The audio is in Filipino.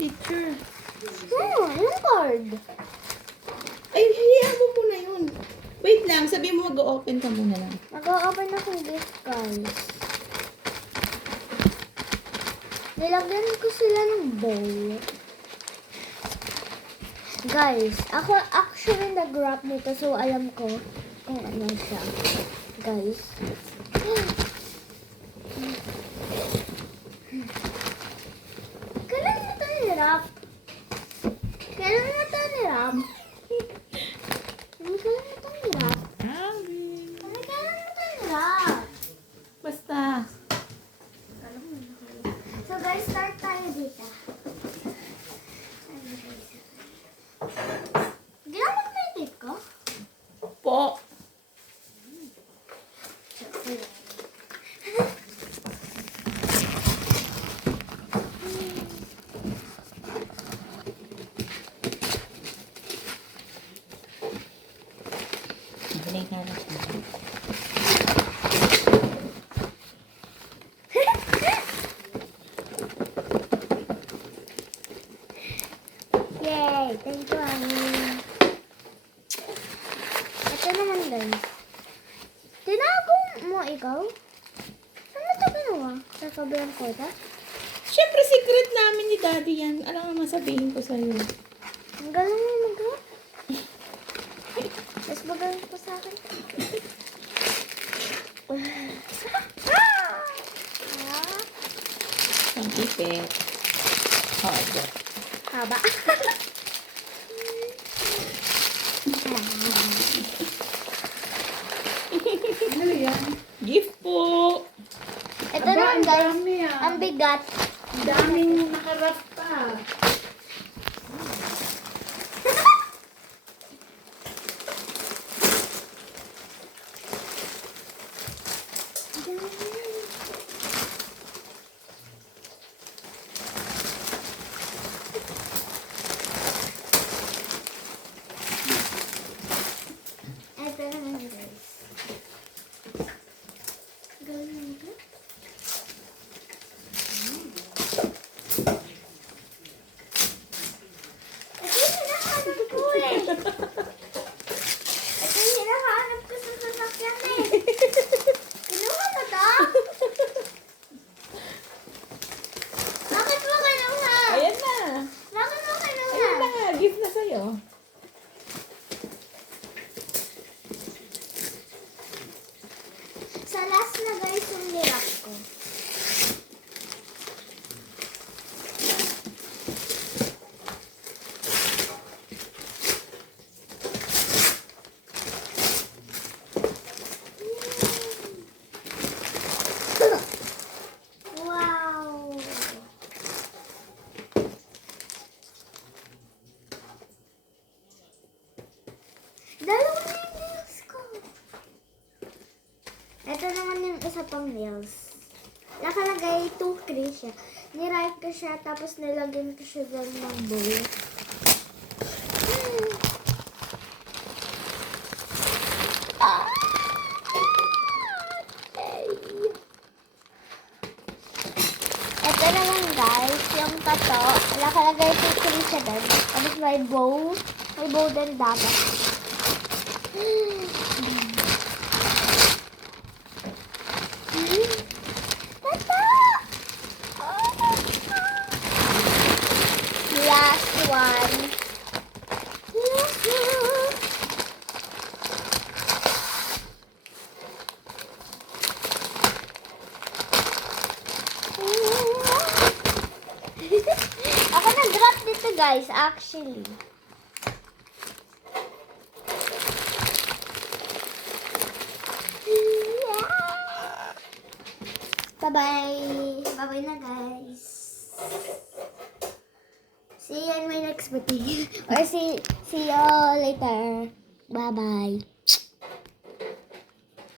Picture. Yung card. Ay, hayaan mo muna yun. Wait lang, sabi mo mag-open ka muna lang. Mag-open ako gift guys. Nilagyan ko sila ng bowl. Guys, ako actually nag-wrap nito so alam ko kung ano siya. Guys. Kailan mo ito nirap? Kailan mo ito nirap? Kailan mo ito nirap? Kailan mo ito nirap? Basta. So guys, start tayo dito. Ginamit mo yung tape ko? Po. Galing ka na siya. Yay! Thank you, Annie. Ito naman, guys. Tinago mo ikaw? Saan mo ito ginawa? Sa sobrang kota? Siyempre, secret namin ni Daddy yan. Alam nga masabihin ko sa'yo. Ang galing mo magawa. Mas magaling pa sa akin. Ang tipid. Haba. Haba. Ano yan? Gift po. Ito Aba, naman, ang guys. dami, ah. Ang bigat. Ang daming nakarap pa. Ito naman, guys. Galing mo. Ito yung hinahanap ko eh. Ito yung hinahanap ko sa sasakyan eh. Kinuha mo to? Bakit mo kinuha? Ayan na. Bakit mo kinuha? Ayan na nga. Gift na sa'yo. Sa last na guys yung nirap ko. Wow! Dalawa na yung nails ko. Ito naman yung isa pang nails. Nakalagay 2 crease siya. Niripe ko siya tapos nilagyan ko siya doon ng bowl. Ah! Ito naman guys, yung tato. Nakalagay 2 crease siya doon. Tapos may bow. May bow din dapat. Last one. Ako nag-drop dito guys, actually. Bye-bye. Bye-bye na guys. See you in my next video. Or see you later. Bye-bye.